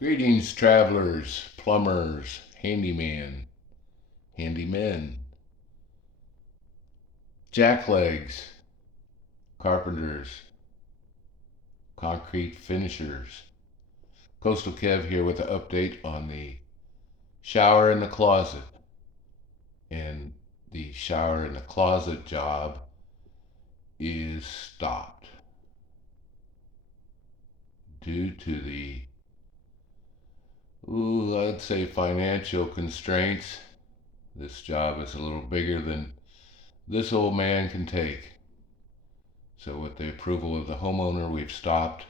Greetings, travelers, plumbers, handymen, jacklegs, carpenters, concrete finishers. Coastal Kev here with an update on the shower in the closet. And the shower in the closet job is stopped due to the, I'd say financial constraints. This job is a little bigger than this old man can take. So with the approval of the homeowner, we've stopped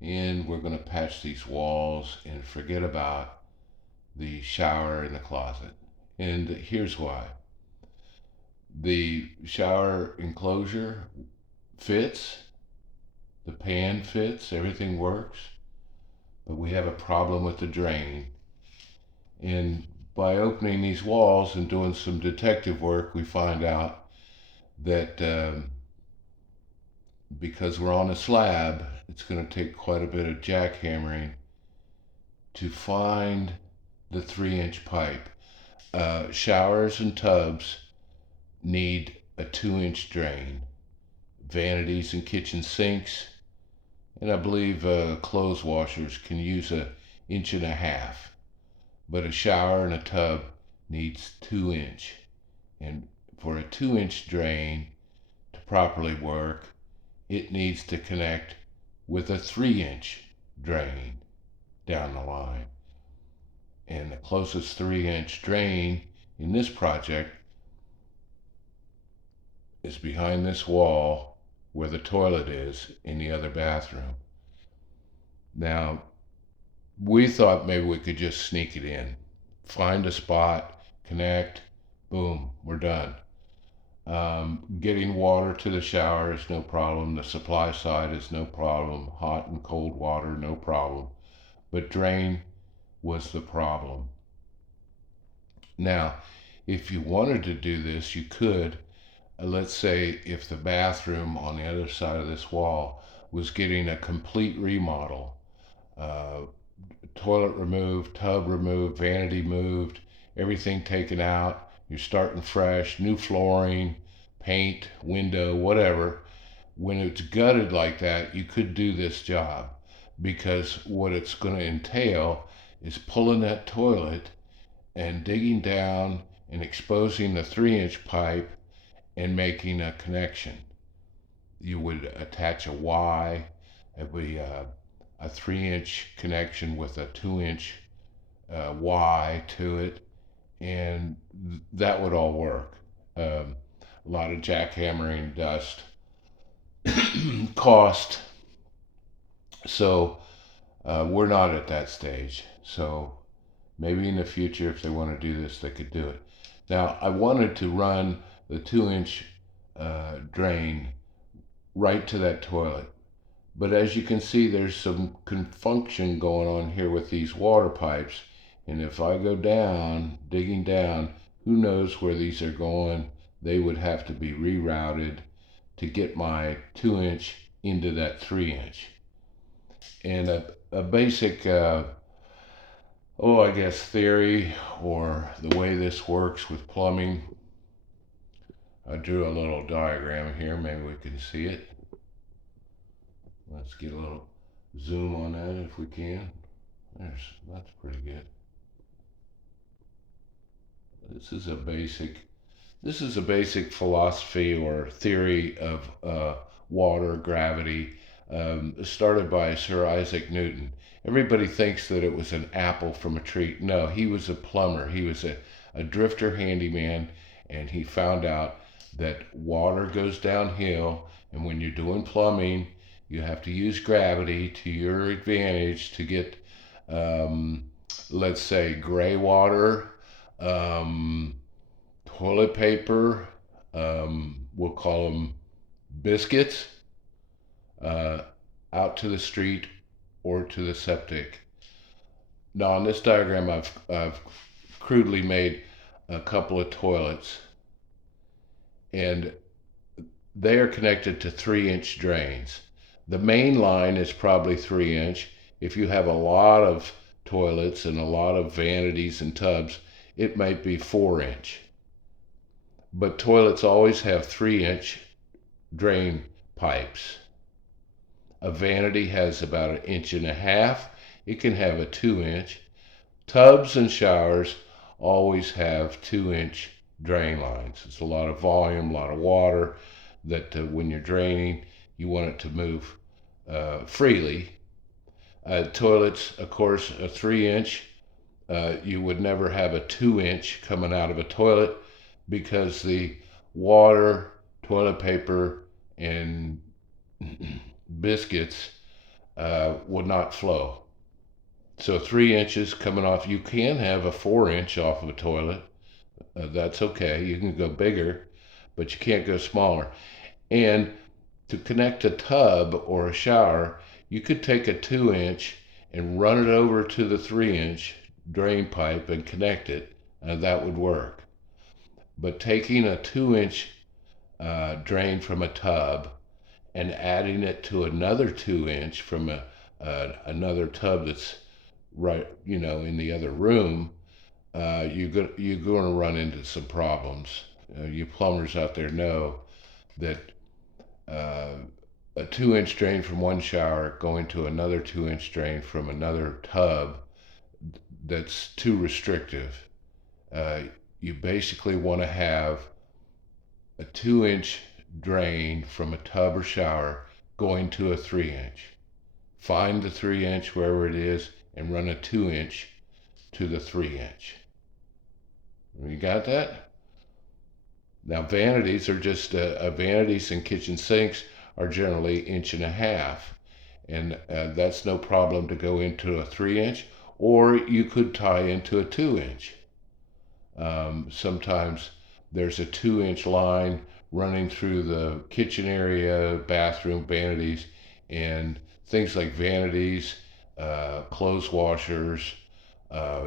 and we're going to patch these walls and forget about the shower in the closet. And here's why. The shower enclosure fits, the pan fits, everything works, but we have a problem with the drain. And by opening these walls and doing some detective work, we find out that because we're on a slab, it's going to take quite a bit of jackhammering to find the 3-inch pipe. Showers and tubs need a 2-inch drain. Vanities and kitchen sinks, and I believe clothes washers can use 1.5 inches. But a shower and a tub needs 2-inch. And for a 2-inch drain to properly work, it needs to connect with a 3-inch drain down the line. And the closest 3-inch drain in this project is behind this wall where the toilet is in the other bathroom. Now, we thought maybe we could just sneak it in, find a spot, connect, boom, we're done. Getting water to the shower is no problem. The supply side is no problem. Hot and cold water, no problem. But drain was the problem. Now, if you wanted to do this, you could. Let's say if the bathroom on the other side of this wall was getting a complete remodel, toilet removed, tub removed, vanity moved, everything taken out, you're starting fresh, new flooring, paint, window, whatever. When it's gutted like that, you could do this job, because what it's going to entail is pulling that toilet and digging down and exposing the 3-inch pipe and making a connection. You would attach a Y, it'd be a 3-inch connection with a 2-inch Y to it, and that would all work. A lot of jackhammering, dust, cost. So we're not at that stage. So maybe in the future, if they want to do this, they could do it. Now, I wanted to run the 2-inch drain right to that toilet. But as you can see, there's some confunction going on here with these water pipes. And if I go down, digging down, who knows where these are going? They would have to be rerouted to get my 2-inch into that 3-inch. And a basic, I guess, theory or the way this works with plumbing, I drew a little diagram here. Maybe we can see it. Let's get a little zoom on that if we can. That's pretty good. This is a basic philosophy or theory of water, gravity, started by Sir Isaac Newton. Everybody thinks that it was an apple from a tree. No, he was a plumber. He was a drifter handyman, and he found out that water goes downhill, and when you're doing plumbing, you have to use gravity to your advantage to get, let's say, gray water, toilet paper, we'll call them biscuits, out to the street or to the septic. Now, on this diagram, I've crudely made a couple of toilets, and they are connected to 3-inch drains. The main line is probably 3-inch, If you have a lot of toilets and a lot of vanities and tubs, it might be 4 inch. But toilets always have 3 inch drain pipes. A vanity has about an inch and a half. It can have a 2 inch. Tubs and showers always have 2 inch drain lines. It's a lot of volume, a lot of water that when you're draining, you want it to move freely. Toilets, of course, a 3 inch. You would never have a 2 inch coming out of a toilet because the water, toilet paper, and biscuits would not flow. So 3 inches coming off. You can have a 4 inch off of a toilet. That's okay. You can go bigger, but you can't go smaller. And to connect a tub or a shower, you could take a 2 inch and run it over to the 3 inch drain pipe and connect it. That would work. But taking a 2 inch drain from a tub and adding it to another 2 inch from another tub that's right, in the other room, you're going to run into some problems. You plumbers out there know that a 2 inch drain from one shower going to another 2 inch drain from another tub, that's too restrictive. You basically want to have a 2 inch drain from a tub or shower going to a 3 inch. Find the 3 inch wherever it is and run a 2 inch to the 3 inch. You got that? Now vanities are just vanities and kitchen sinks are generally inch and a half, and that's no problem to go into a 3 inch, or you could tie into a 2 inch. Sometimes there's a 2 inch line running through the kitchen area, bathroom, vanities, and things like vanities, clothes washers,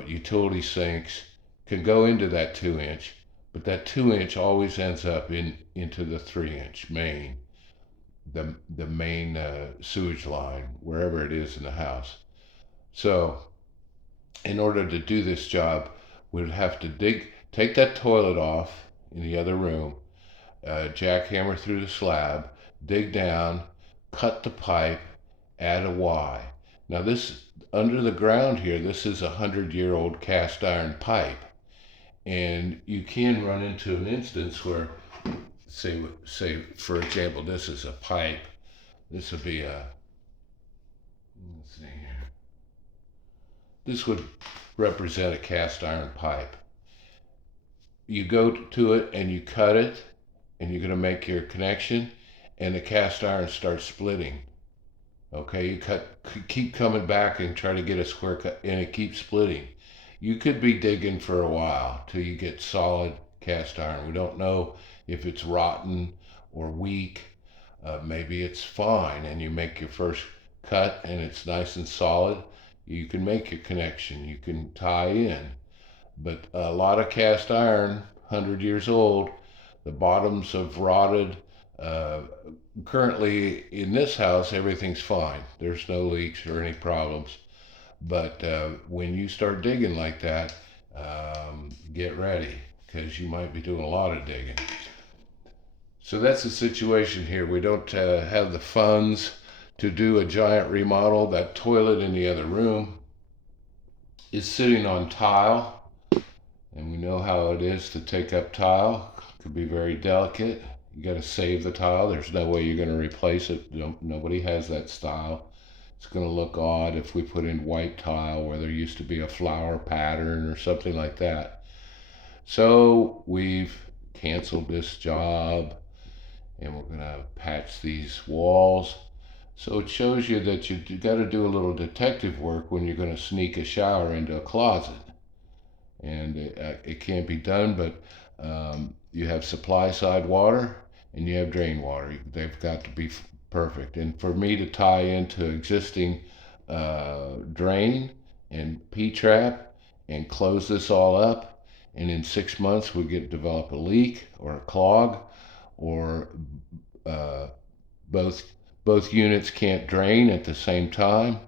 utility sinks can go into that 2 inch, but that 2 inch always ends up into the 3 inch main, the main sewage line, wherever it is in the house. So in order to do this job, we'd have to take that toilet off in the other room, jackhammer through the slab, dig down, cut the pipe, add a Y. Now this, under the ground here, this is 100-year-old cast iron pipe. And you can run into an instance where, say for example, this is a pipe. This would be let's see here. This would represent a cast iron pipe. You go to it and you cut it, and you're going to make your connection, and the cast iron starts splitting. Okay, you keep coming back and try to get a square cut, and it keeps splitting. You could be digging for a while till you get solid cast iron. We don't know if it's rotten or weak. Maybe it's fine, and you make your first cut and it's nice and solid. You can make your connection. You can tie in. But a lot of cast iron, 100 years old, the bottoms have rotted. Currently in this house, everything's fine. There's no leaks or any problems. But when you start digging like that, get ready, because you might be doing a lot of digging. So that's the situation here. We don't have the funds to do a giant remodel. That toilet in the other room is sitting on tile, and we know how it is to take up tile. It could be very delicate. You got to save the tile. There's no way you're going to replace it. Nobody has that style. It's going to look odd if we put in white tile where there used to be a flower pattern or something like that. So we've canceled this job, and we're going to patch these walls. So it shows you that you got to do a little detective work when you're going to sneak a shower into a closet. And it can't be done, but you have supply side water and you have drain water. They've got to be perfect. And for me to tie into existing drain and P-trap and close this all up, and in 6 months we develop a leak or a clog, or both units can't drain at the same time,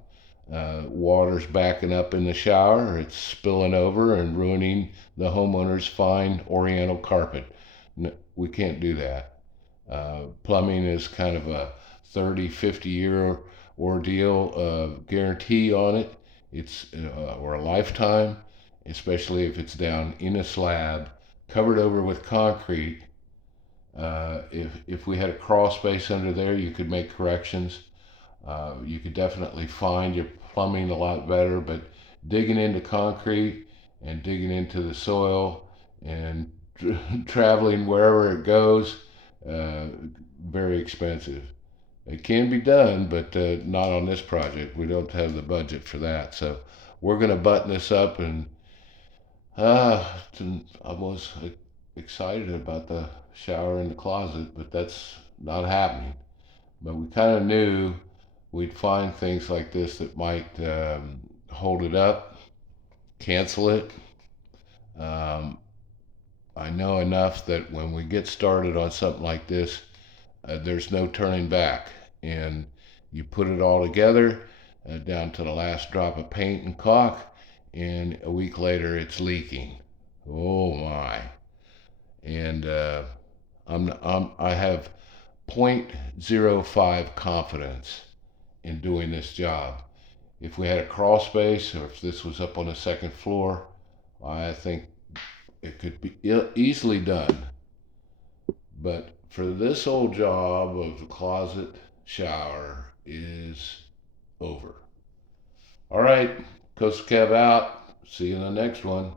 Water's backing up in the shower, it's spilling over and ruining the homeowner's fine oriental carpet. We can't do that. Plumbing is kind of a 30, 50-year ordeal, guarantee on it. It's or a lifetime, especially if it's down in a slab, covered over with concrete. If we had a crawl space under there, you could make corrections. You could definitely find your plumbing a lot better, but digging into concrete and digging into the soil and traveling wherever it goes, uh, very expensive. It can be done, but not on this project. We don't have the budget for that. So we're going to button this up, and I was excited about the shower in the closet, but that's not happening. But we kind of knew we'd find things like this that might hold it up, cancel it. Um, I know enough that when we get started on something like this, there's no turning back. And you put it all together down to the last drop of paint and caulk, and a week later it's leaking. Oh my! And I have 0.05 confidence in doing this job. If we had a crawl space or if this was up on the second floor, I think it could be easily done. But for this old job of the closet shower is over. All right, Coach Kev out. See you in the next one.